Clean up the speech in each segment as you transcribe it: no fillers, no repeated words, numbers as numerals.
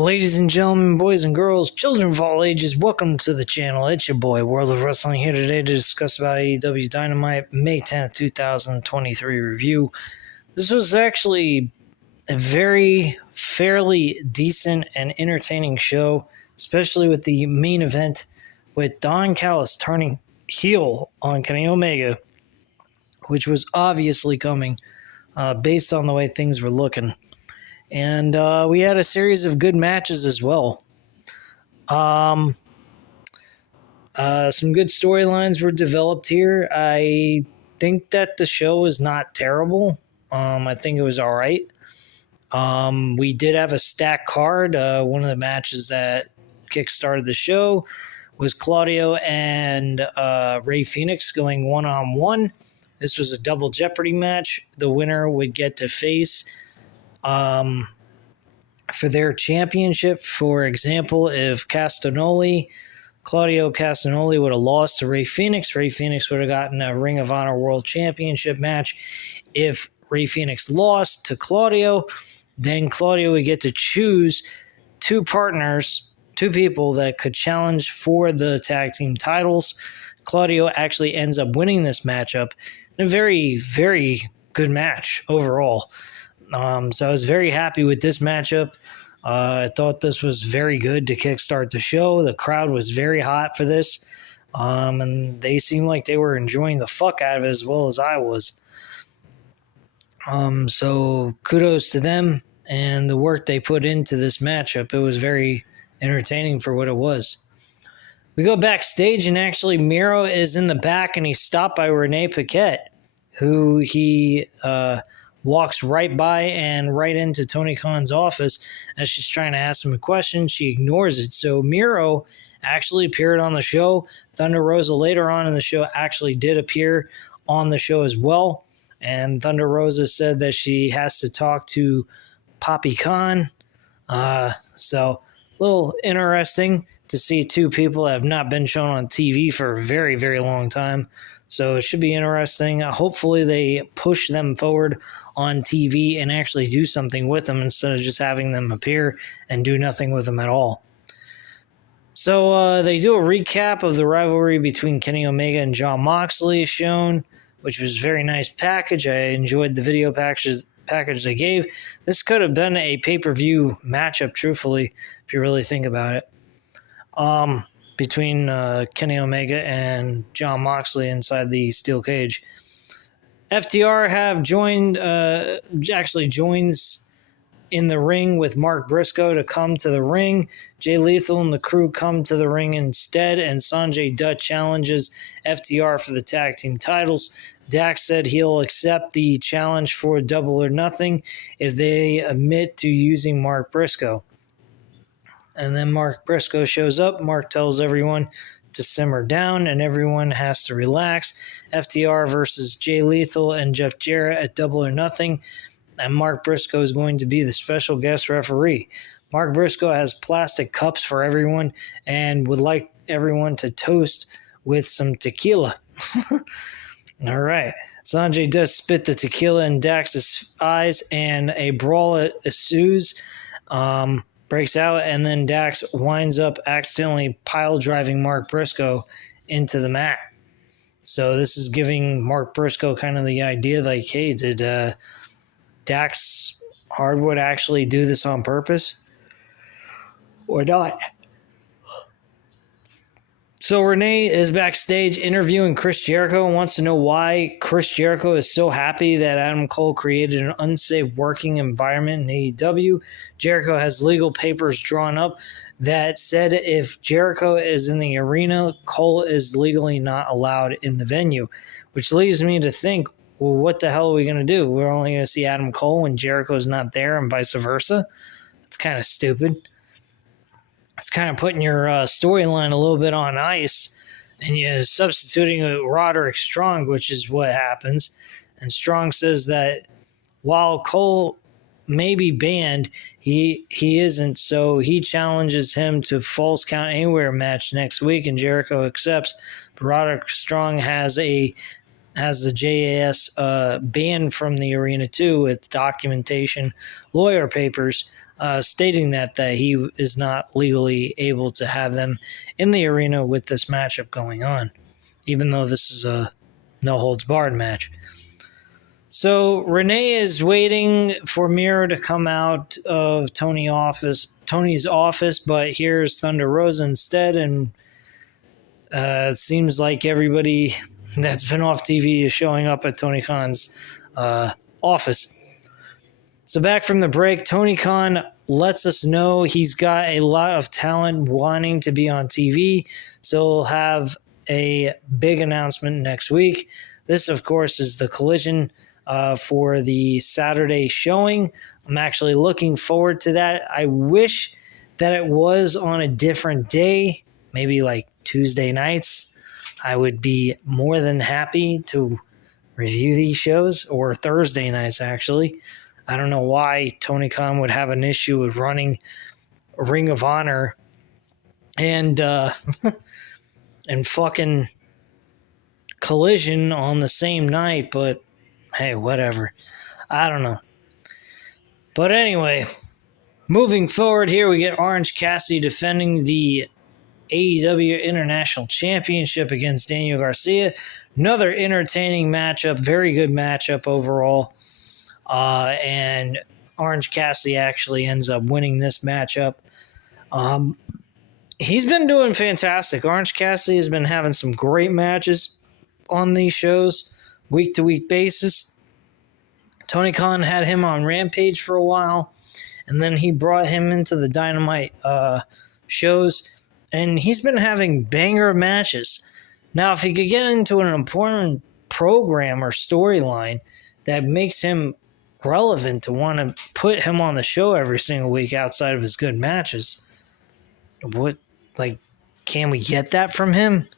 Ladies and gentlemen, boys and girls, children of all ages, welcome to the channel. It's your boy, World of Wrestling, here today to discuss about AEW Dynamite May 10th, 2023 review. This was actually a fairly decent and entertaining show, especially with the main event with Don Callis turning heel on Kenny Omega, which was obviously coming based on the way things were looking. And we had a series of good matches as well. Some good storylines were developed here. I think that the show was not terrible. I think it was all right. We did have a stacked card. One of the matches that kickstarted the show was Claudio and Rey Fenix going one-on-one. This was a double Jeopardy match. The winner would get to face for their championship. For example, if Claudio Castagnoli would have lost to Rey Fenix would have gotten a Ring of Honor World Championship match. If Rey Fenix lost to Claudio, then Claudio would get to choose two people that could challenge for the tag team titles. Claudio actually ends up winning this matchup in a very, very good match overall. So I was very happy with this matchup. I thought this was very good to kickstart the show. The crowd was very hot for this, and they seemed like they were enjoying the fuck out of it as well as I was. So kudos to them and the work they put into this matchup. It was very entertaining for what it was. We go backstage, and actually Miro is in the back, and he's stopped by Renee Paquette, who he walks right by and right into Tony Khan's office as she's trying to ask him a question. She ignores it. So Miro actually appeared on the show. Thunder Rosa later on in the show actually did appear on the show as well. And Thunder Rosa said that she has to talk to Poppy Khan. So a little interesting to see two people that have not been shown on TV for a very, very long time. So it should be interesting. Hopefully they push them forward on TV and actually do something with them instead of just having them appear and do nothing with them at all. So they do a recap of the rivalry between Kenny Omega and Jon Moxley shown, which was a very nice package. I enjoyed the video package they gave. This could have been a pay-per-view matchup, truthfully, if you really think about it. Between Kenny Omega and Jon Moxley inside the steel cage. FTR have joins in the ring with Mark Briscoe to come to the ring. Jay Lethal and the crew come to the ring instead, and Sanjay Dutt challenges FTR for the tag team titles. Dax said he'll accept the challenge for Double or Nothing if they admit to using Mark Briscoe. And then Mark Briscoe shows up. Mark tells everyone to simmer down, and everyone has to relax. FTR versus Jay Lethal and Jeff Jarrett at Double or Nothing. And Mark Briscoe is going to be the special guest referee. Mark Briscoe has plastic cups for everyone and would like everyone to toast with some tequila. All right. Sanjay does spit the tequila in Dax's eyes, and a brawl ensues. Breaks out, and then Dax winds up accidentally pile driving Mark Briscoe into the mat. So this is giving Mark Briscoe kind of the idea like, hey, did Dax Hardwood actually do this on purpose or not? So Renee is backstage interviewing Chris Jericho and wants to know why Chris Jericho is so happy that Adam Cole created an unsafe working environment in AEW. Jericho has legal papers drawn up that said if Jericho is in the arena, Cole is legally not allowed in the venue, which leaves me to think, well, what the hell are we going to do? We're only going to see Adam Cole when Jericho's not there and vice versa? That's kind of stupid. It's kind of putting your storyline a little bit on ice, and you're substituting with Roderick Strong, which is what happens. And Strong says that while Cole may be banned, he isn't, so he challenges him to Falls Count Anywhere match next week, and Jericho accepts. But Roderick Strong has the JAS banned from the arena too, with documentation, lawyer papers stating that he is not legally able to have them in the arena with this matchup going on, even though this is a no-holds-barred match. So Renee is waiting for Miro to come out of Tony's office, but here's Thunder Rosa instead, and it seems like everybody that's been off TV is showing up at Tony Khan's office. So back from the break, Tony Khan lets us know he's got a lot of talent wanting to be on TV, so we'll have a big announcement next week. This, of course, is the Collision for the Saturday showing. I'm actually looking forward to that. I wish that it was on a different day, maybe like Tuesday nights. I would be more than happy to review these shows, or Thursday nights, actually. I don't know why Tony Khan would have an issue with running Ring of Honor and and fucking Collision on the same night, but hey, whatever. I don't know. But anyway, moving forward here, we get Orange Cassidy defending the AEW International Championship against Daniel Garcia. Another entertaining matchup, very good matchup overall. And Orange Cassidy actually ends up winning this matchup. He's been doing fantastic. Orange Cassidy has been having some great matches on these shows, week-to-week basis. Tony Khan had him on Rampage for a while, and then he brought him into the Dynamite shows, and he's been having banger matches. Now, if he could get into an important program or storyline that makes him relevant to want to put him on the show every single week outside of his good matches, can we get that from him?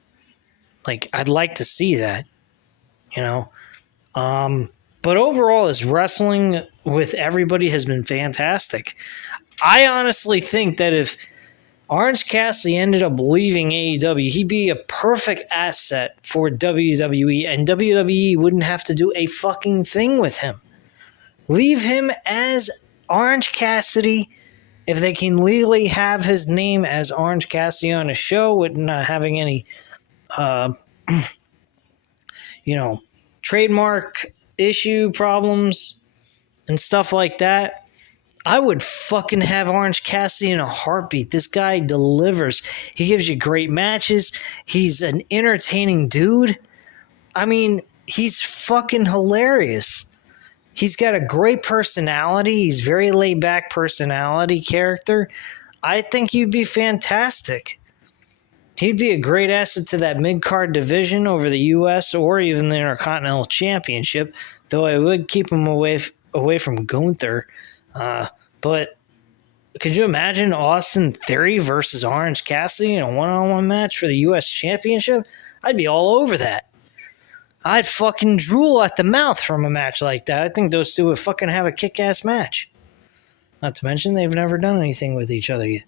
I'd like to see that, But overall, his wrestling with everybody has been fantastic. I honestly think that if Orange Cassidy ended up leaving AEW, he'd be a perfect asset for WWE, and WWE wouldn't have to do a fucking thing with him. Leave him as Orange Cassidy. If they can legally have his name as Orange Cassidy on a show with not having any, trademark issue problems and stuff like that, I would fucking have Orange Cassidy in a heartbeat. This guy delivers. He gives you great matches. He's an entertaining dude. I mean, he's fucking hilarious. He's got a great personality. He's very laid-back personality character. I think he'd be fantastic. He'd be a great asset to that mid-card division over the U.S. or even the Intercontinental Championship, though I would keep him away from Gunther. But could you imagine Austin Theory versus Orange Cassidy in a one-on-one match for the U.S. Championship? I'd be all over that. I'd fucking drool at the mouth from a match like that. I think those two would fucking have a kick-ass match. Not to mention they've never done anything with each other yet.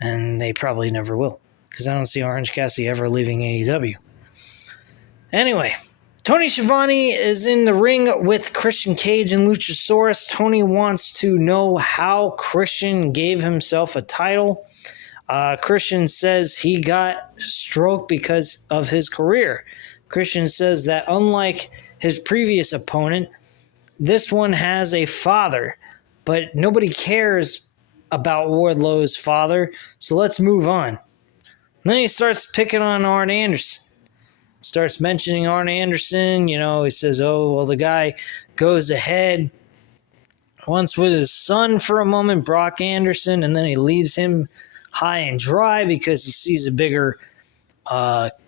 And they probably never will. Because I don't see Orange Cassidy ever leaving AEW. Anyway, Tony Schiavone is in the ring with Christian Cage and Luchasaurus. Tony wants to know how Christian gave himself a title. Christian says he got stroke because of his career. Christian says that unlike his previous opponent, this one has a father, but nobody cares about Wardlow's father, so let's move on. And then he starts picking on Arn Anderson. Starts mentioning Arn Anderson, he says, oh, well, the guy goes ahead once with his son for a moment, Brock Anderson, and then he leaves him high and dry because he sees a bigger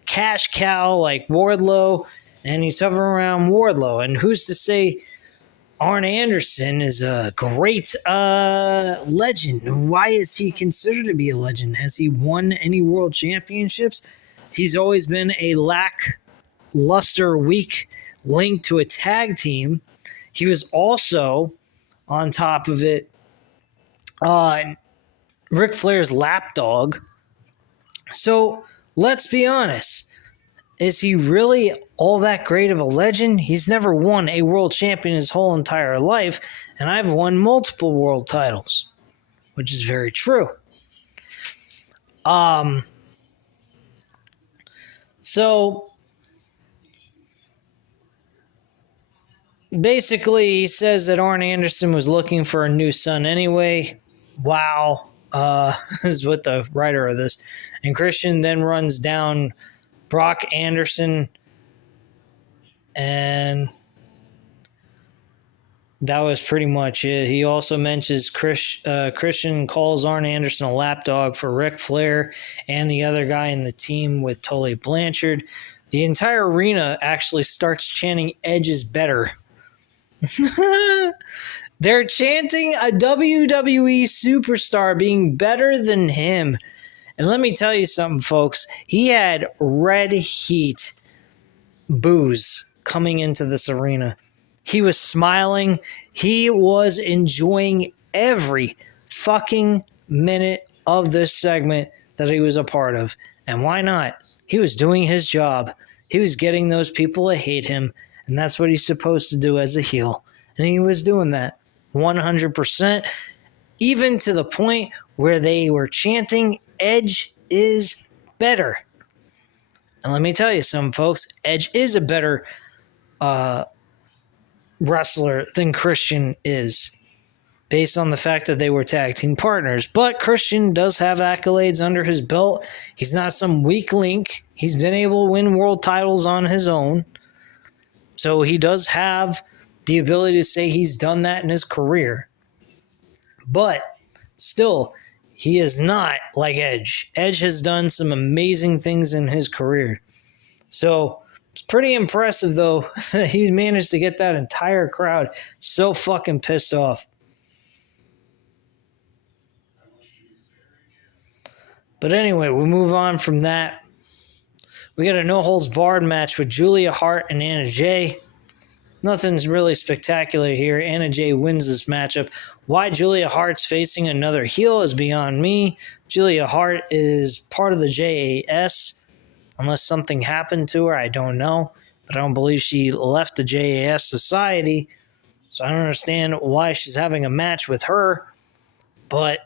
cash cow like Wardlow, and he's hovering around Wardlow. And who's to say Arn Anderson is a great legend? Why is he considered to be a legend? Has he won any world championships? He's always been a lackluster, weak link to a tag team. He was also, on top of it, Ric Flair's lapdog. So let's be honest. Is he really all that great of a legend? He's never won a world champion his whole entire life, and I've won multiple world titles. which is very true. So basically, he says that Arn Anderson was looking for a new son anyway. Wow. Is what the writer of this. And Christian then runs down Brock Anderson, and that was pretty much it. He also mentions Christian calls Arn Anderson a lapdog for Ric Flair and the other guy in the team with Tully Blanchard. The entire arena actually starts chanting Edge is better. They're chanting a WWE superstar being better than him. And let me tell you something, folks. He had red heat boos coming into this arena. He was smiling. He was enjoying every fucking minute of this segment that he was a part of. And why not? He was doing his job. He was getting those people to hate him. And that's what he's supposed to do as a heel. And he was doing that 100%, even to the point where they were chanting, Edge is better. And let me tell you something, folks. Edge is a better wrestler than Christian is, based on the fact that they were tag team partners. But Christian does have accolades under his belt. He's not some weak link. He's been able to win world titles on his own. So he does have the ability to say he's done that in his career. But still, he is not like Edge. Edge has done some amazing things in his career. So it's pretty impressive, though, that he's managed to get that entire crowd so fucking pissed off. But anyway, we move on from that. We got a no-holds-barred match with Julia Hart and Anna Jay. Nothing's really spectacular here. Anna Jay wins this matchup. Why Julia Hart's facing another heel is beyond me. Julia Hart is part of the JAS. Unless something happened to her, I don't know. But I don't believe she left the JAS Society. So I don't understand why she's having a match with her. But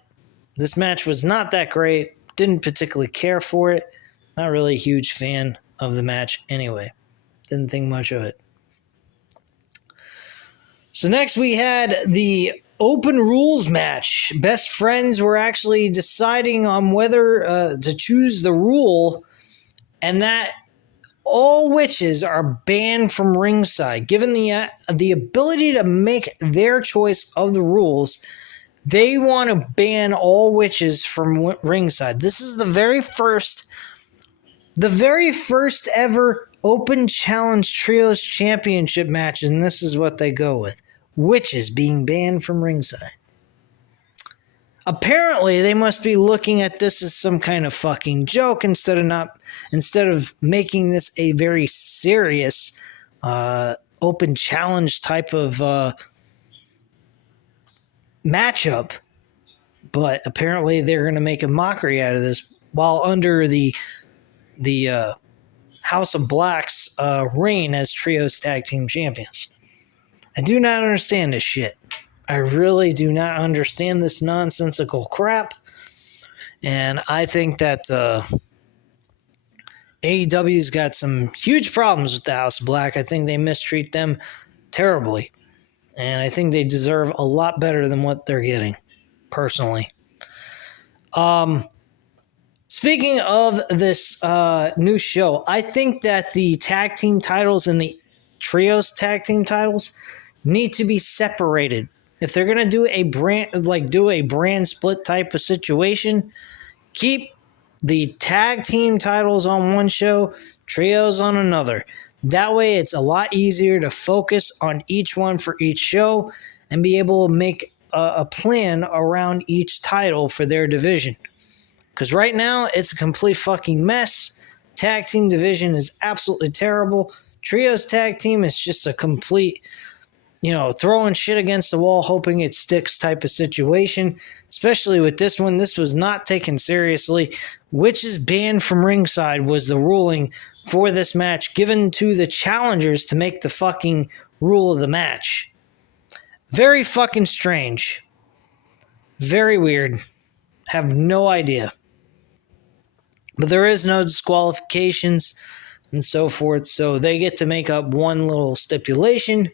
this match was not that great. Didn't particularly care for it. Not really a huge fan of the match anyway. Didn't think much of it. So next we had the open rules match. Best friends were actually deciding on whether to choose the rule, and that all witches are banned from ringside. Given the ability to make their choice of the rules, they want to ban all witches from ringside. This is the very first ever Open Challenge Trios Championship match, and this is what they go with. Witches being banned from ringside. Apparently, they must be looking at this as some kind of fucking joke instead of making this a very serious open challenge type of matchup. But apparently, they're going to make a mockery out of this while under the House of Black's reign as Trios Tag Team Champions. I do not understand this shit. I really do not understand this nonsensical crap. And I think that AEW's got some huge problems with the House of Black. I think they mistreat them terribly. And I think they deserve a lot better than what they're getting, personally. Speaking of this new show, I think that the tag team titles and the Trios tag team titles need to be separated. If they're gonna do a brand split type of situation, keep the tag team titles on one show, Trios on another. That way, it's a lot easier to focus on each one for each show and be able to make a plan around each title for their division. Because right now, it's a complete fucking mess. Tag team division is absolutely terrible. Trios tag team is just a complete, throwing shit against the wall, hoping it sticks type of situation. Especially with this one, this was not taken seriously. Witches banned from ringside was the ruling for this match, given to the challengers to make the fucking rule of the match. Very fucking strange. Very weird. Have no idea. But there is no disqualifications and so forth, so they get to make up one little stipulation,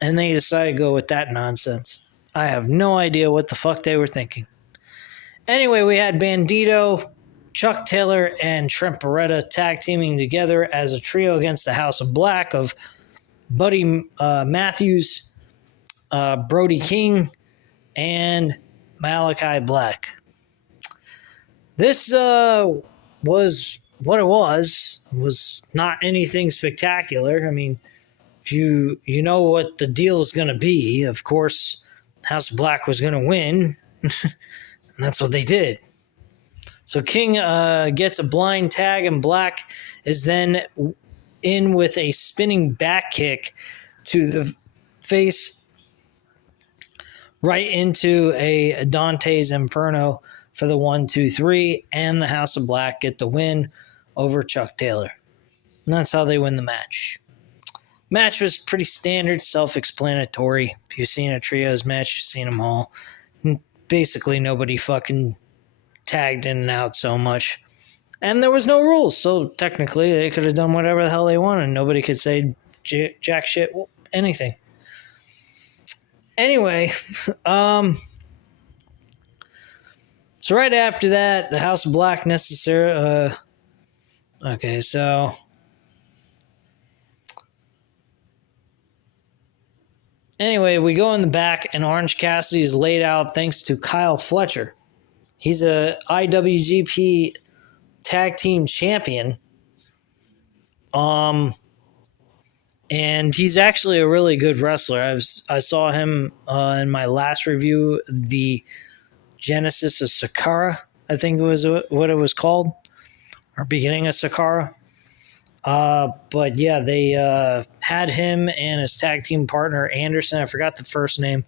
and they decide to go with that nonsense. I have no idea what the fuck they were thinking. Anyway, we had Bandito, Chuck Taylor, and Trent Beretta tag teaming together as a trio against the House of Black of Buddy Matthews, Brody King, and Malachi Black. This was what it was. It was not anything spectacular. I mean, if you know what the deal is going to be, of course, House of Black was going to win, and that's what they did. So King gets a blind tag, and Black is then in with a spinning back kick to the face, right into a Dante's Inferno for the 1-2-3, and the House of Black get the win over Chuck Taylor. And that's how they win the match. Match was pretty standard, self-explanatory. If you've seen a trios match, you've seen them all. Basically, nobody fucking tagged in and out so much. And there was no rules, so technically they could have done whatever the hell they wanted. Nobody could say jack shit, anything. Anyway, so right after that, the House of Black necessary. Okay, so anyway, we go in the back, and Orange Cassidy is laid out thanks to Kyle Fletcher. He's a IWGP Tag Team Champion. And he's actually a really good wrestler. I saw him in my last review, the Genesis of Sakara, I think it was what it was called, or Beginning of Sakara. But yeah, they had him and his tag team partner Anderson. I forgot the first name.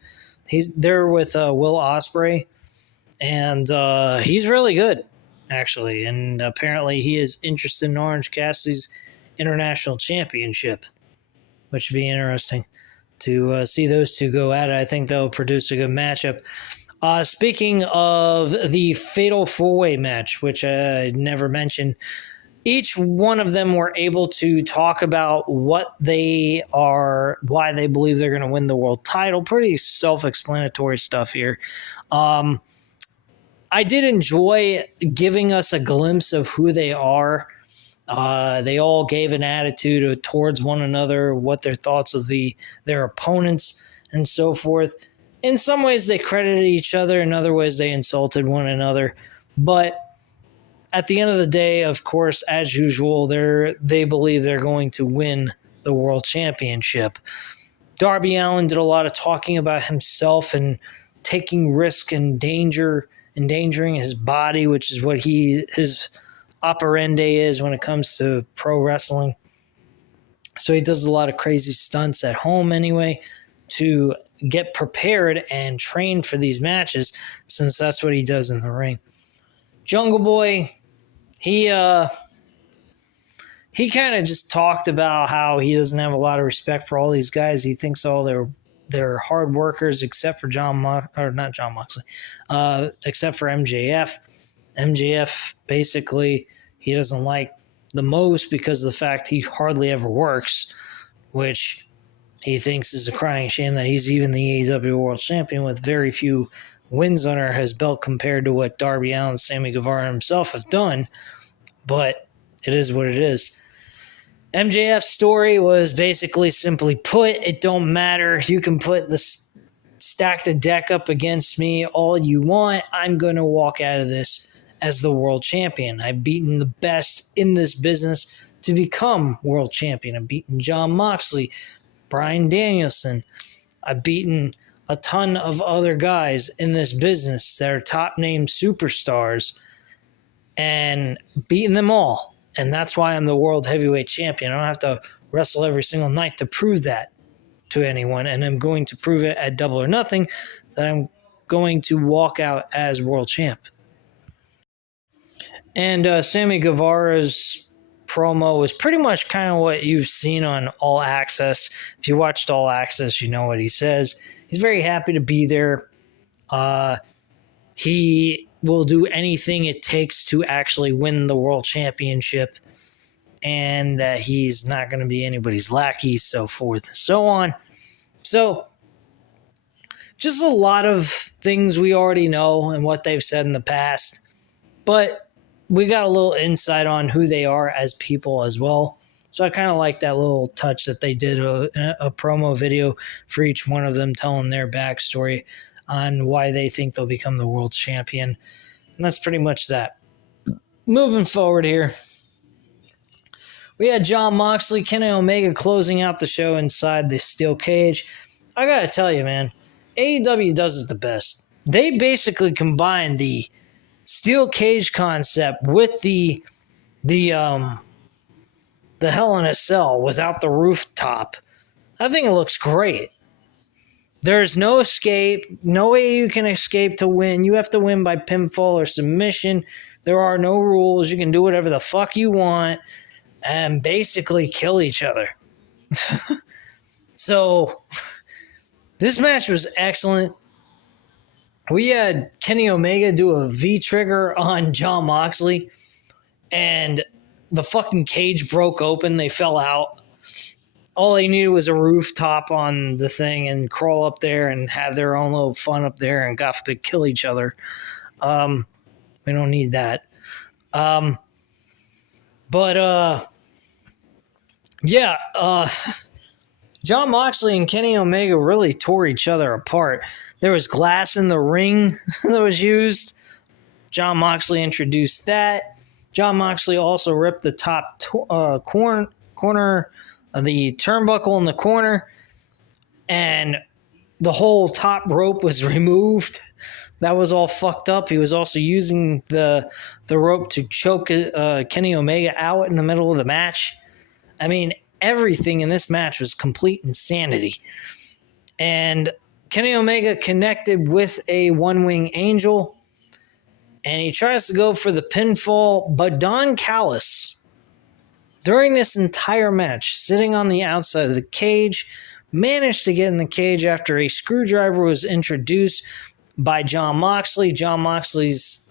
They're with Will Ospreay, and he's really good, actually. And apparently, he is interested in Orange Cassidy's International Championship, which would be interesting to see those two go at it. I think they'll produce a good matchup. Speaking of the Fatal 4-Way match, which I never mentioned, each one of them were able to talk about what they are, why they believe they're going to win the world title. Pretty self-explanatory stuff here. I did enjoy giving us a glimpse of who they are. They all gave an attitude towards one another, what their thoughts of their opponents and so forth. In some ways, they credited each other. In other ways, they insulted one another. But at the end of the day, of course, as usual, they believe they're going to win the world championship. Darby Allin did a lot of talking about himself and taking risk and endangering his body, which is what his operandi is when it comes to pro wrestling. So he does a lot of crazy stunts at home anyway to get prepared and trained for these matches, since that's what he does in the ring. Jungle Boy, he kind of just talked about how he doesn't have a lot of respect for all these guys. He thinks all they're hard workers, except for except for MJF. MJF basically he doesn't like the most because of the fact he hardly ever works, which he thinks is a crying shame that he's even the AEW World Champion with very few wins under his belt compared to what Darby Allin and Sammy Guevara himself have done. But it is what it is. MJF's story was basically simply put, it don't matter. You can stack the deck up against me all you want. I'm going to walk out of this as the world champion. I've beaten the best in this business to become world champion. I've beaten Jon Moxley, Bryan Danielson. I've beaten a ton of other guys in this business that are top name superstars and beaten them all. And that's why I'm the world heavyweight champion. I don't have to wrestle every single night to prove that to anyone. And I'm going to prove it at Double or Nothing that I'm going to walk out as world champ. And Sammy Guevara's promo was pretty much kind of what you've seen on All Access. If you watched All Access, you know what he says. He's very happy to be there. he will do anything it takes to actually win the world championship, and that he's not going to be anybody's lackey, so forth and so on. So, just a lot of things we already know and what they've said in the past, but we got a little insight on who they are as people as well. So I kind of like that little touch that they did a promo video for each one of them, telling their backstory on why they think they'll become the world champion. And that's pretty much that. Moving forward here, we had Jon Moxley, Kenny Omega closing out the show inside the steel cage. I gotta tell you, man, AEW does it the best. They basically combine the steel cage concept with the Hell in a Cell without the rooftop. I think it looks great. There's no escape, no way you can escape to win. You have to win by pinfall or submission. There are no rules. You can do whatever the fuck you want and basically kill each other. So, this match was excellent. We had Kenny Omega do a V-trigger on Jon Moxley, and the fucking cage broke open. They fell out. All they needed was a rooftop on the thing and crawl up there and have their own little fun up there and, God forbid, kill each other. We don't need that. Jon Moxley and Kenny Omega really tore each other apart. There was glass in the ring that was used. Jon Moxley introduced that. Jon Moxley also ripped the top corner of the turnbuckle in the corner, and the whole top rope was removed. That was all fucked up. He was also using the rope to choke Kenny Omega out in the middle of the match. I mean, everything in this match was complete insanity. And Kenny Omega connected with a one-wing angel, and he tries to go for the pinfall, but Don Callis, during this entire match, sitting on the outside of the cage, managed to get in the cage after a screwdriver was introduced by Jon Moxley. Jon Moxley's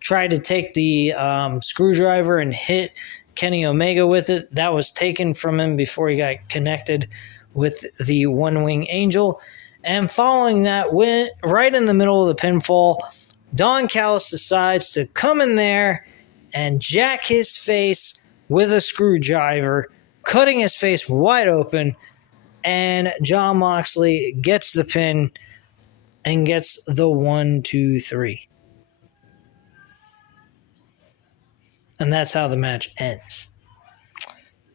tried to take the screwdriver and hit Kenny Omega with it. That was taken from him before he got connected with the one-wing angel. And following that, went right in the middle of the pinfall, Don Callis decides to come in there and jack his face with a screwdriver, cutting his face wide open, and Jon Moxley gets the pin and gets the 1, 2, 3. And that's how the match ends.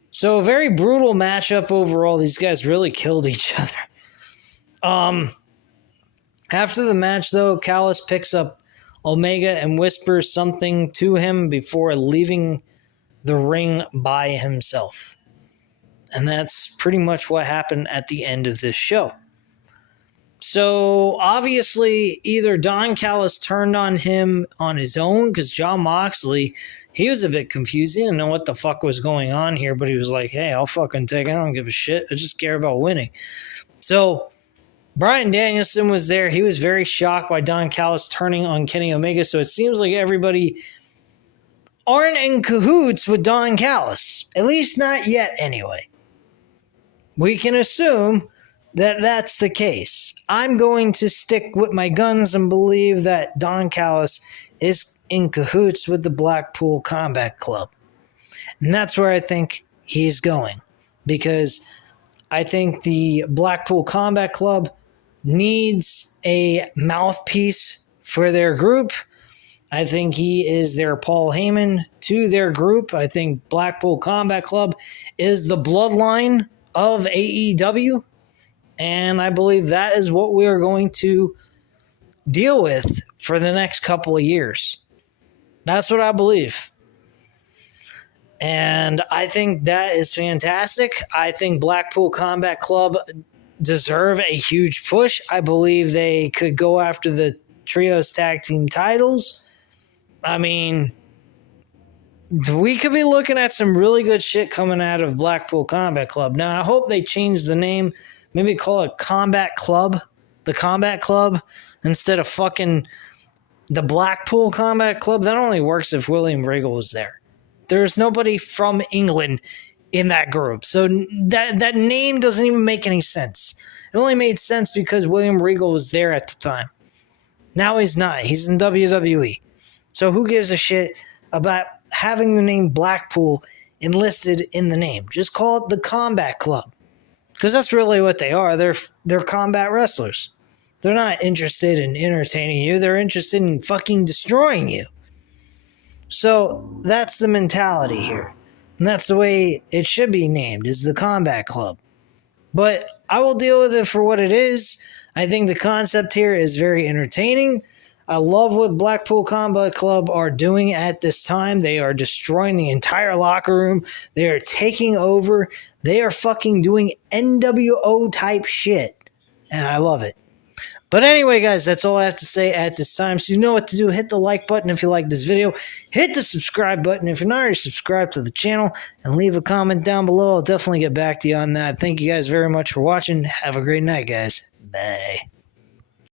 So a very brutal matchup overall. These guys really killed each other. After the match, though, Callis picks up Omega and whispers something to him before leaving the ring by himself. And that's pretty much what happened at the end of this show. So, obviously, either Don Callis turned on him on his own, because Jon Moxley, he was a bit confused. He didn't know what the fuck was going on here, but he was like, hey, I'll fucking take it. I don't give a shit. I just care about winning. So, Bryan Danielson was there. He was very shocked by Don Callis turning on Kenny Omega, so it seems like everybody aren't in cahoots with Don Callis. At least not yet, anyway. We can assume that that's the case. I'm going to stick with my guns and believe that Don Callis is in cahoots with the Blackpool Combat Club. And that's where I think he's going. Because I think the Blackpool Combat Club needs a mouthpiece for their group. I think he is their Paul Heyman to their group. I think Blackpool Combat Club is the bloodline of AEW. And I believe that is what we are going to deal with for the next couple of years. That's what I believe. And I think that is fantastic. I think Blackpool Combat Club deserve a huge push. I believe they could go after the Trios Tag Team titles. I mean, we could be looking at some really good shit coming out of Blackpool Combat Club. Now, I hope they change the name. Maybe call it Combat Club. The Combat Club. Instead of fucking The Blackpool Combat Club, that only works if William Regal was there. There's nobody from England in that group. So that name doesn't even make any sense. It only made sense because William Regal was there at the time. Now he's not. He's in WWE. So who gives a shit about having the name Blackpool enlisted in the name? Just call it the Combat Club. Because that's really what they are. They're combat wrestlers. They're not interested in entertaining you. They're interested in fucking destroying you. So that's the mentality here. And that's the way it should be named, is the Combat Club. But I will deal with it for what it is. I think the concept here is very entertaining. I love what Blackpool Combat Club are doing at this time. They are destroying the entire locker room. They are taking over. They are fucking doing NWO type shit. And I love it. But anyway, guys, that's all I have to say at this time. So you know what to do. Hit the like button if you like this video. Hit the subscribe button if you're not already subscribed to the channel. And leave a comment down below. I'll definitely get back to you on that. Thank you guys very much for watching. Have a great night, guys. Bye.